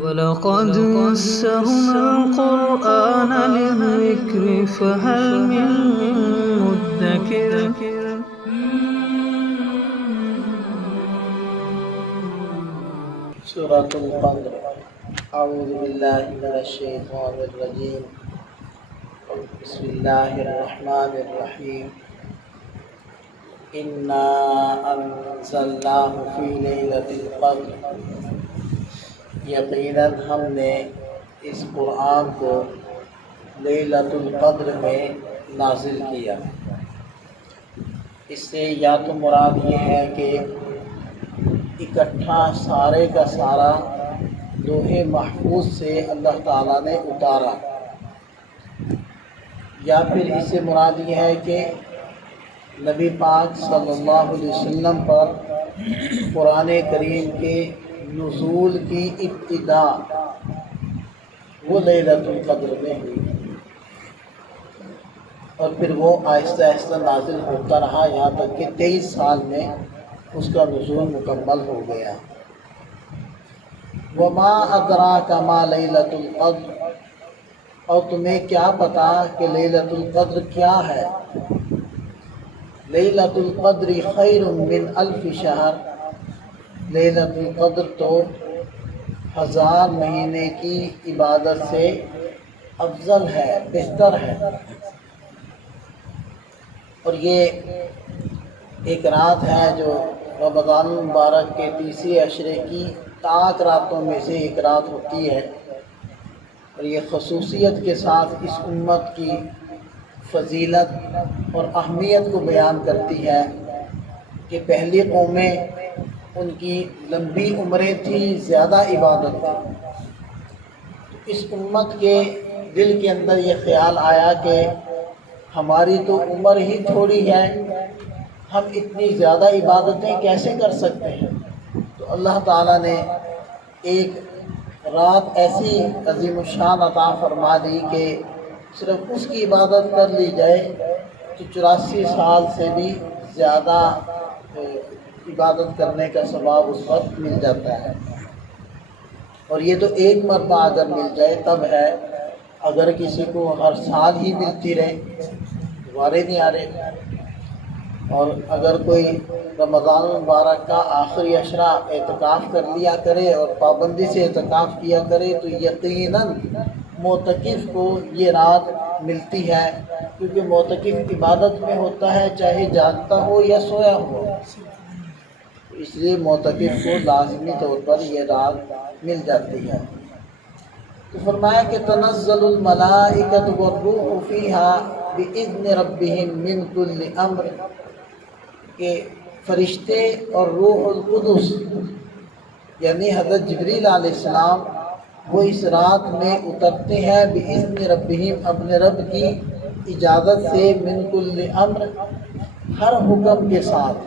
وَلَقَدْ يَسَّرْنَا الْقُرْآنَ لِلذِّكْرِ فَهَلْ مِن مُّدَّكِرٍ سورۃ القدر۔ اعوذ باللہ من الشیطان الرجیم، بسم اللہ الرحمن الرحیم۔ انا انزلناہ فی لیلۃ القدر، یقیناً ہم نے اس قرآن کو لیلۃ القدر میں نازل کیا۔ اس سے یا تو مراد یہ ہے کہ اکٹھا سارے کا سارا لوح محفوظ سے اللہ تعالیٰ نے اتارا، یا پھر اس سے مراد یہ ہے کہ نبی پاک صلی اللہ علیہ وسلم پر قرآن کریم کے نزول کی ابتدا وہ لیلۃ القدر میں ہوئی، اور پھر وہ آہستہ آہستہ نازل ہوتا رہا یہاں تک کہ 23 سال میں اس کا نزول مکمل ہو گیا۔ وما ادراک ما لیلۃ القدر، اور تمہیں کیا پتا کہ لیلۃ القدر کیا ہے؟ لیلۃ القدر خیر من الف شہر، لیلۃ القدر تو 1000 مہینے کی عبادت سے افضل ہے، بہتر ہے۔ اور یہ ایک رات ہے جو رمضان المبارک کے تیسرے عشرے کی طاق راتوں میں سے ایک رات ہوتی ہے، اور یہ خصوصیت کے ساتھ اس امت کی فضیلت اور اہمیت کو بیان کرتی ہے کہ پہلی قومیں ان کی لمبی عمریں تھیں، زیادہ عبادت تھی۔ اس امت کے دل کے اندر یہ خیال آیا کہ ہماری تو عمر ہی تھوڑی ہے، ہم اتنی زیادہ عبادتیں کیسے کر سکتے ہیں؟ تو اللہ تعالیٰ نے ایک رات ایسی عظیم الشان عطا فرما دی کہ صرف اس کی عبادت کر لی جائے تو 84 سال سے بھی زیادہ عبادت کرنے کا ثواب اس وقت مل جاتا ہے۔ اور یہ تو ایک مرتبہ اگر مل جائے تب ہے، اگر کسی کو ہر سال ہی ملتی رہے وارے نہیں آ رہے۔ اور اگر کوئی رمضان المبارک کا آخری عشرہ اعتکاف کر لیا کرے اور پابندی سے اعتکاف کیا کرے تو یقیناً معتکف کو یہ رات ملتی ہے، کیونکہ معتکف عبادت میں ہوتا ہے چاہے جاگتا ہو یا سویا ہو، اس لیے معتکف کو لازمی طور پر یہ رات مل جاتی ہے۔ تو فرمایا کہ تنزل الملائکۃ والروح فیہا بإذن ربہم من کل امر، کہ فرشتے اور روح القدس یعنی حضرت جبریل علیہ السلام وہ اس رات میں اترتے ہیں بإذن ربہم، اپنے رب کی اجازت سے، من کل امر، ہر حکم کے ساتھ۔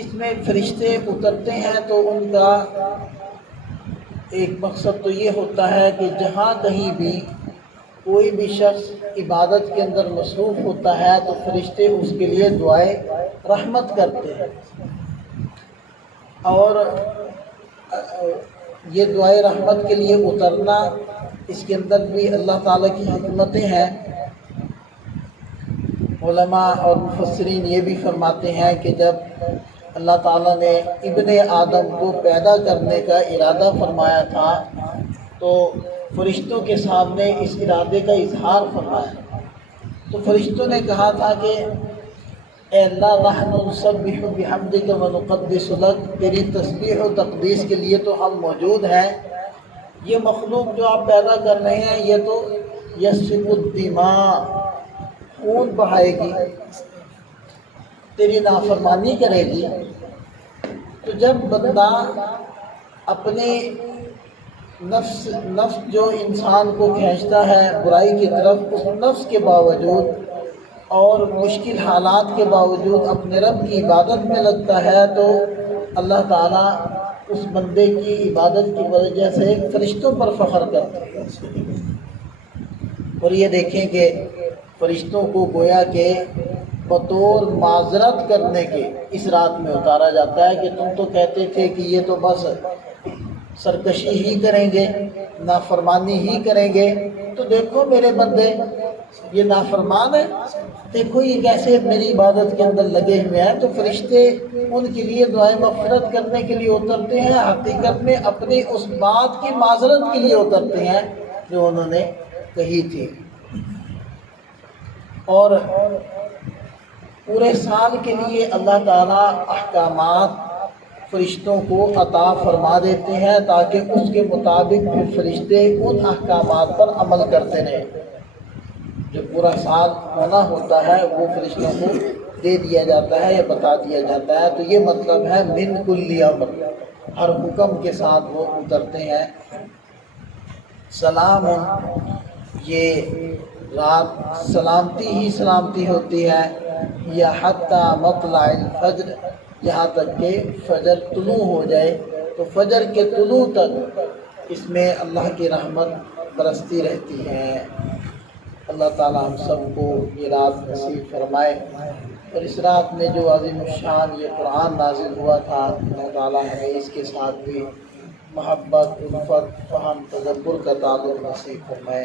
اس میں فرشتے اترتے ہیں تو ان کا ایک مقصد تو یہ ہوتا ہے کہ جہاں کہیں بھی کوئی بھی شخص عبادت کے اندر مصروف ہوتا ہے تو فرشتے اس کے لیے دعائے رحمت کرتے ہیں، اور یہ دعائے رحمت کے لیے اترنا، اس کے اندر بھی اللہ تعالیٰ کی حکمتیں ہیں۔ علماء اور مفسرین یہ بھی فرماتے ہیں کہ جب اللہ تعالیٰ نے ابن آدم کو پیدا کرنے کا ارادہ فرمایا تھا تو فرشتوں کے سامنے اس ارادے کا اظہار فرمایا، تو فرشتوں نے کہا تھا کہ اے اللہ، نحن نسبح بحمدک ونقدس لک، تیری تسبیح و تقدیس کے لیے تو ہم موجود ہیں، یہ مخلوق جو آپ پیدا کر رہے ہیں یہ تو یسفک الدماء، خون بہائے گی، تیری نافرمانی کرے گی۔ تو جب بندہ اپنے نفس جو انسان کو کھینچتا ہے برائی کی طرف، اس نفس کے باوجود اور مشکل حالات کے باوجود اپنے رب کی عبادت میں لگتا ہے تو اللہ تعالیٰ اس بندے کی عبادت کی وجہ سے فرشتوں پر فخر کرتے ہیں۔ اور یہ دیکھیں کہ فرشتوں کو گویا کہ بطور معذرت کرنے کے اس رات میں اتارا جاتا ہے کہ تم تو کہتے تھے کہ یہ تو بس سرکشی ہی کریں گے، نافرمانی ہی کریں گے، تو دیکھو میرے بندے یہ نافرمان ہے، دیکھو یہ کیسے میری عبادت کے اندر لگے ہوئے ہیں، تو فرشتے ان کے لیے دعائیں مغفرت کرنے کے لیے اترتے ہیں، حقیقت میں اپنی اس بات کی معذرت کے لیے اترتے ہیں جو انہوں نے کہی تھی۔ اور پورے سال کے لیے اللہ تعالیٰ احکامات فرشتوں کو عطا فرما دیتے ہیں تاکہ اس کے مطابق وہ فرشتے ان احکامات پر عمل کرتے رہیں۔ جو پورا سال ہونا ہوتا ہے وہ فرشتوں کو دے دیا جاتا ہے یا بتا دیا جاتا ہے، تو یہ مطلب ہے من کل امر، ہر حکم کے ساتھ وہ اترتے ہیں۔ سلام، یہ رات سلامتی ہی سلامتی ہوتی ہے، یا حتی مطلع الفجر، یہاں تک کہ فجر طلوع ہو جائے، تو فجر کے طلوع تک اس میں اللہ کی رحمت برستی رہتی ہے۔ اللہ تعالیٰ ہم سب کو یہ رات نصیب فرمائے، اور اس رات میں جو عظیم الشان یہ قرآن نازل ہوا تھا، اللہ تعالیٰ ہمیں اس کے ساتھ بھی محبت، الفت، فہم، تدبر کا تعلق نصیب فرمائے۔